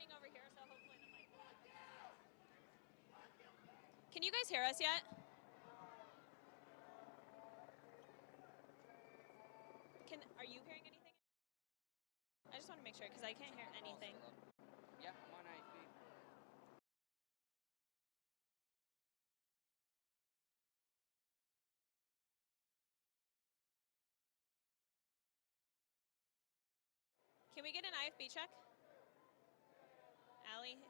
standing over here, so hopefully the mic will. Can you guys hear us yet? Are you hearing anything? I just want to make sure because I can't hear anything. Yeah, I'm on IFB. Can we get an IFB check? Allie?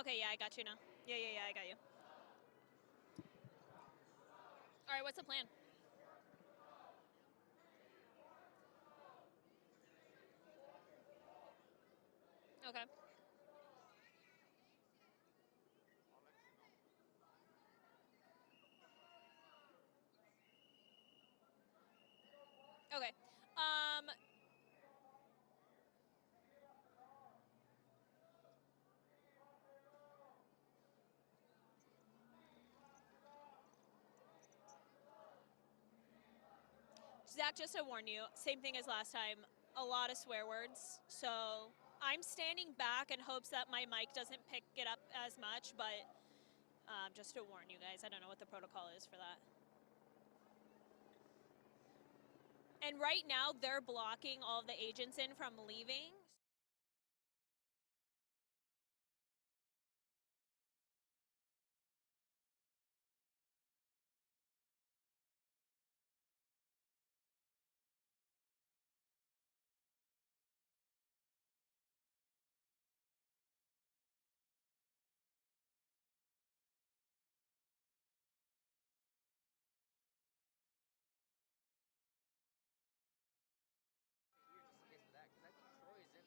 Okay, yeah, I got you now. Yeah, I got you. All right, what's the plan? Okay. Okay. Zach, just to warn you, same thing as last time, a lot of swear words. So I'm standing back in hopes that my mic doesn't pick it up as much, but just to warn you guys, I don't know what the protocol is for that. And right now, they're blocking all of the agents in from leaving. Here just in case for that, because I think Troy is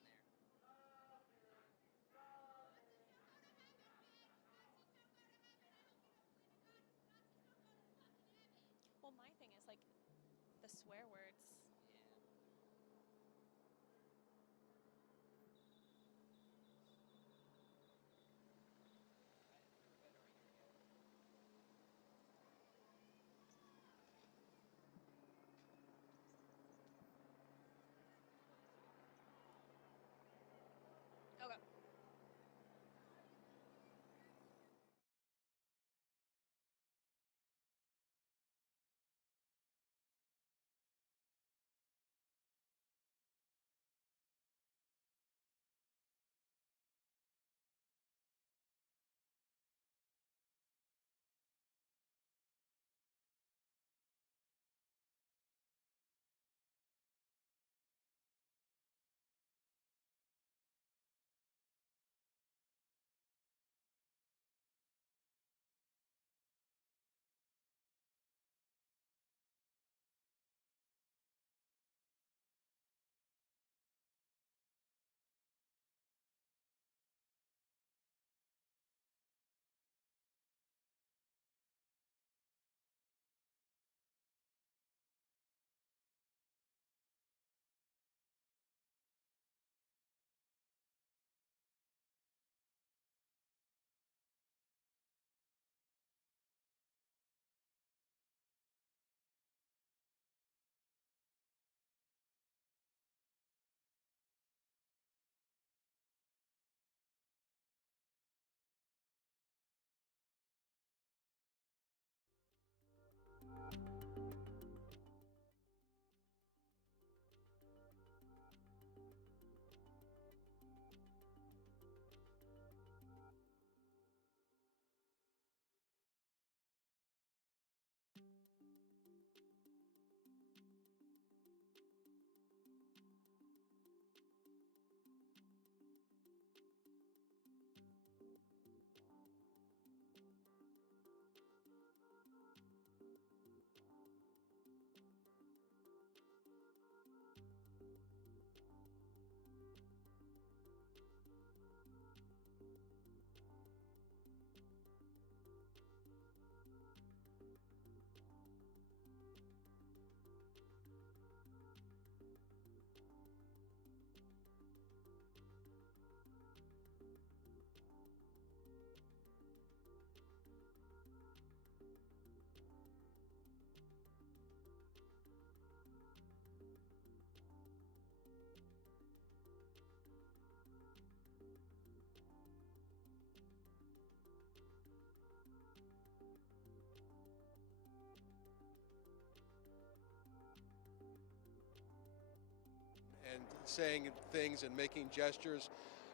saying things and making gestures.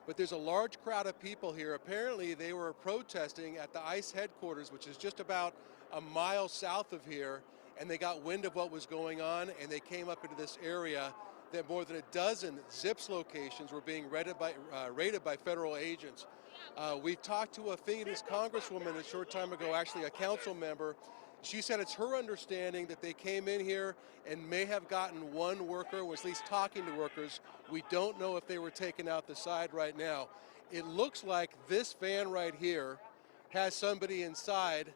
But there's a large crowd of people here. Apparently they were protesting at the ICE headquarters, which is just about a mile south of here, and they got wind of what was going on, and they came up into this area that more than a dozen ZIPS locations were being raided by federal agents. We talked to a Phoenix congresswoman a short time ago, actually a council member. She said it's her understanding that they came in here and may have gotten one worker, was at least talking to workers. We don't know if they were taken out the side right now. It looks like this van right here has somebody inside,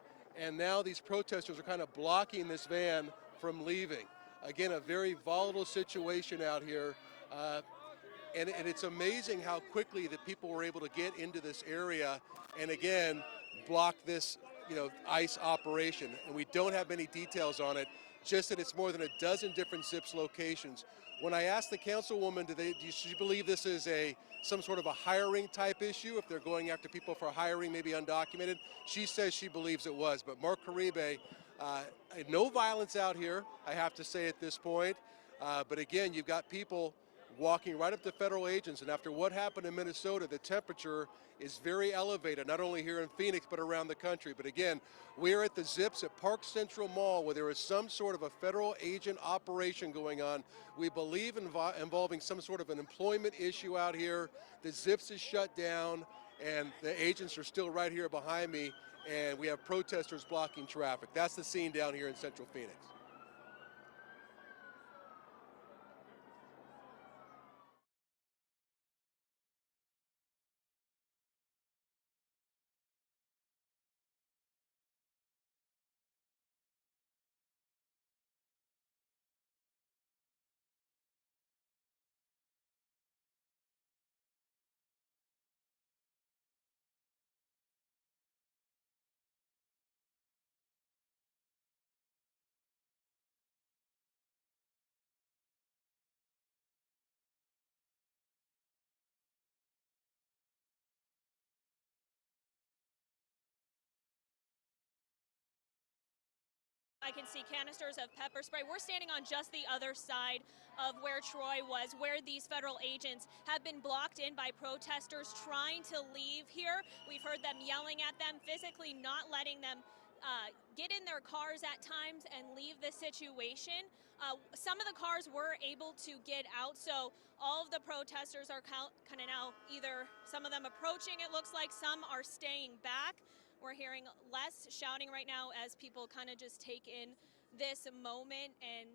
and now these protesters are kind of blocking this van from leaving. Again, a very volatile situation out here. And it's amazing how quickly that people were able to get into this area and again block this ICE operation. And we don't have many details on it, just that it's more than a dozen different ZIPS locations. When I asked the councilwoman, do she believe this is some sort of a hiring type issue, if they're going after people for hiring, maybe undocumented? She says she believes it was. But Mark Caribe, no violence out here, I have to say at this point. But again, you've got people walking right up to federal agents, and after what happened in Minnesota, the temperature is very elevated, not only here in Phoenix, but around the country. But again, we are at the ZIPS at Park Central Mall, where there is some sort of a federal agent operation going on. We believe involving some sort of an employment issue out here. The ZIPS is shut down, and the agents are still right here behind me, and we have protesters blocking traffic. That's the scene down here in Central Phoenix. I can see canisters of pepper spray. We're standing on just the other side of where Troy was, where these federal agents have been blocked in by protesters trying to leave here. We've heard them yelling at them, physically not letting them get in their cars at times and leave the situation. Some of the cars were able to get out, so all of the protesters are kind of now either some of them approaching, it looks like, some are staying back. We're hearing less shouting right now as people kind of just take in this moment and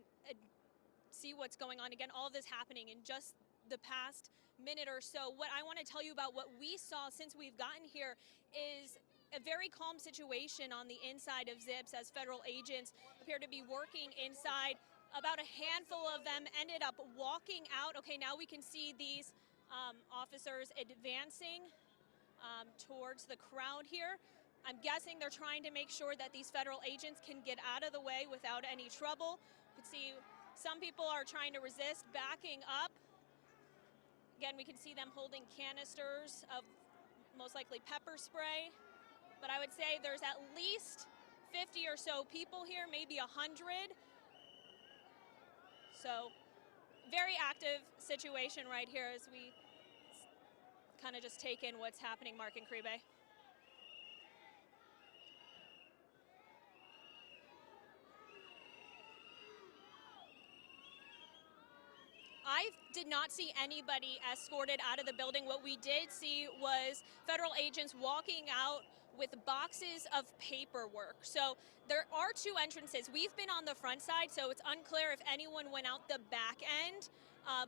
see what's going on. Again, all of this happening in just the past minute or so. What I want to tell you about what we saw since we've gotten here is a very calm situation on the inside of ZIPS as federal agents appear to be working inside. About a handful of them ended up walking out. Okay, now we can see these officers advancing towards the crowd here. I'm guessing they're trying to make sure that these federal agents can get out of the way without any trouble. You can see some people are trying to resist, backing up. Again, we can see them holding canisters of most likely pepper spray. But I would say there's at least 50 or so people here, maybe 100. So very active situation right here as we kind of just take in what's happening, Mark and Caribe. I did not see anybody escorted out of the building. What we did see was federal agents walking out with boxes of paperwork. So there are two entrances. We've been on the front side, so it's unclear if anyone went out the back end.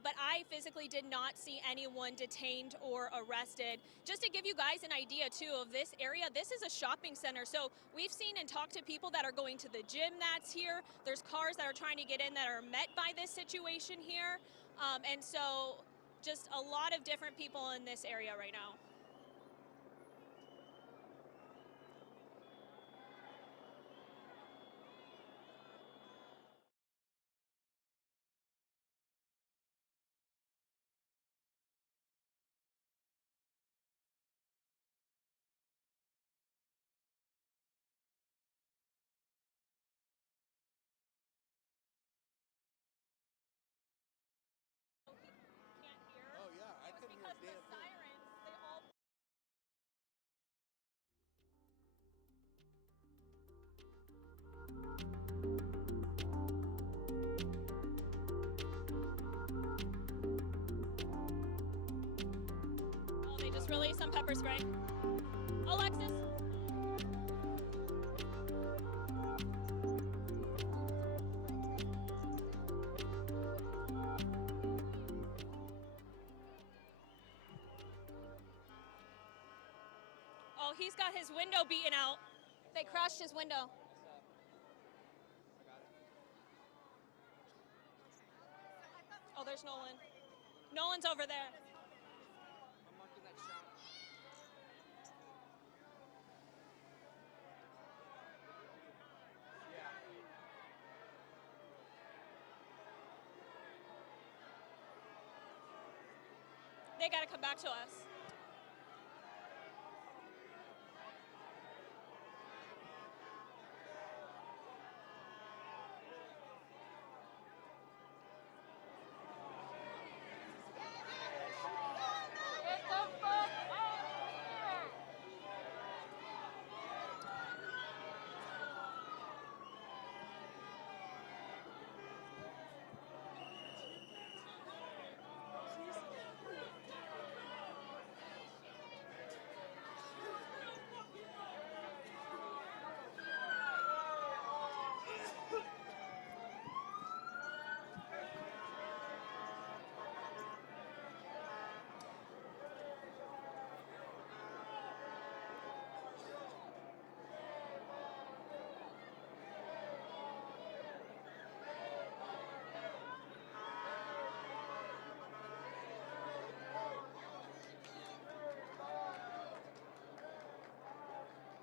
But I physically did not see anyone detained or arrested. Just to give you guys an idea, too, of this area, this is a shopping center. So we've seen and talked to people that are going to the gym that's here. There's cars that are trying to get in that are met by this situation here. And so just a lot of different people in this area right now. Can't They just released some pepper spray. Alexis. Oh, he's got his window beaten out. They crashed his window. Oh, there's Nolan. Nolan's over there. I'm marking that shot. Yeah. They gotta come back to us.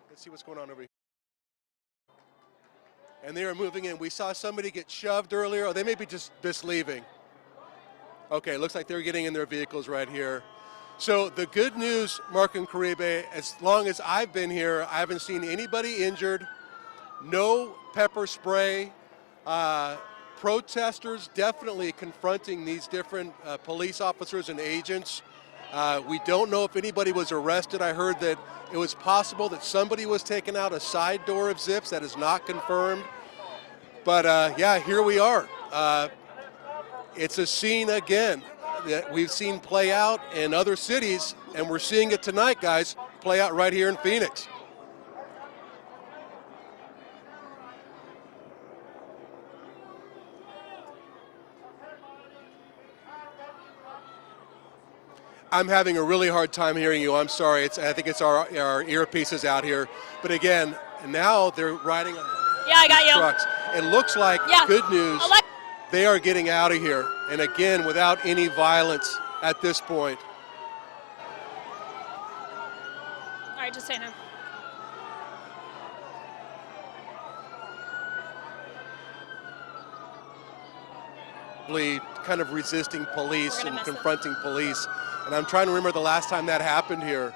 Let's see what's going on over here. And they are moving in. We saw somebody get shoved earlier. Oh, they may be just leaving. Okay, looks like they're getting in their vehicles right here. So the good news, Mark and Caribe, as long as I've been here, I haven't seen anybody injured. No pepper spray. Protesters definitely confronting these different police officers and agents. We don't know if anybody was arrested. I heard that it was possible that somebody was taken out a side door of Zips. That is not confirmed. But yeah, here we are. It's a scene again that we've seen play out in other cities, and we're seeing it tonight, guys, play out right here in Phoenix. I'm having a really hard time hearing you. I'm sorry. I think it's our earpieces out here. But again, now they're riding on I got you. trucks. It looks like, good news, they are getting out of here. And again, without any violence at this point. All right, just stay there. Kind of resisting police and miss confronting police. And I'm trying to remember the last time that happened here.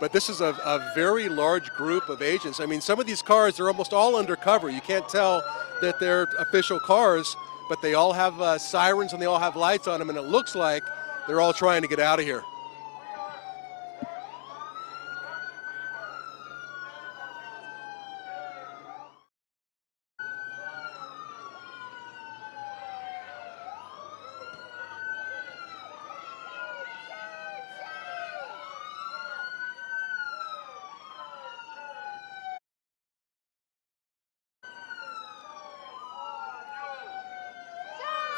But this is a very large group of agents. I mean, some of these cars, they're almost all undercover. You can't tell that they're official cars, but they all have sirens and they all have lights on them, and it looks like they're all trying to get out of here.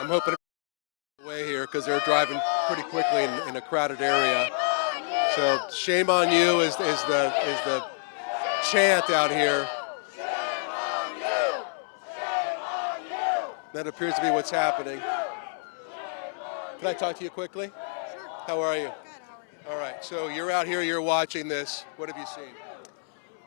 I'm hoping to way here because they're driving pretty quickly in a crowded area. So shame on you is the chant out here. That appears to be what's happening. Can I talk to you quickly? Sure. How are you? Good, how are you? All right, so you're out here, you're watching this. What have you seen?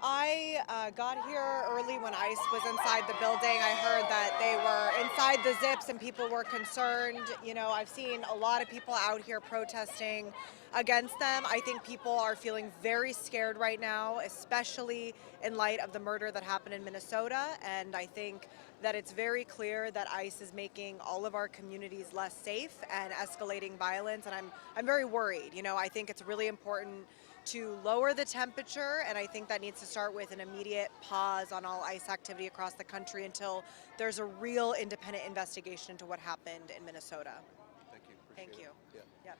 I got here early when ICE was inside the building. I heard that they were inside the Zips and people were concerned. You know, I've seen a lot of people out here protesting against them. I think people are feeling very scared right now, especially in light of the murder that happened in Minnesota. And I think that it's very clear that ICE is making all of our communities less safe and escalating violence. And I'm very worried. You know, I think it's really important to lower the temperature, and I think that needs to start with an immediate pause on all ICE activity across the country until there's a real independent investigation into what happened in Minnesota. Thank you. Thank you. Yeah. Yep.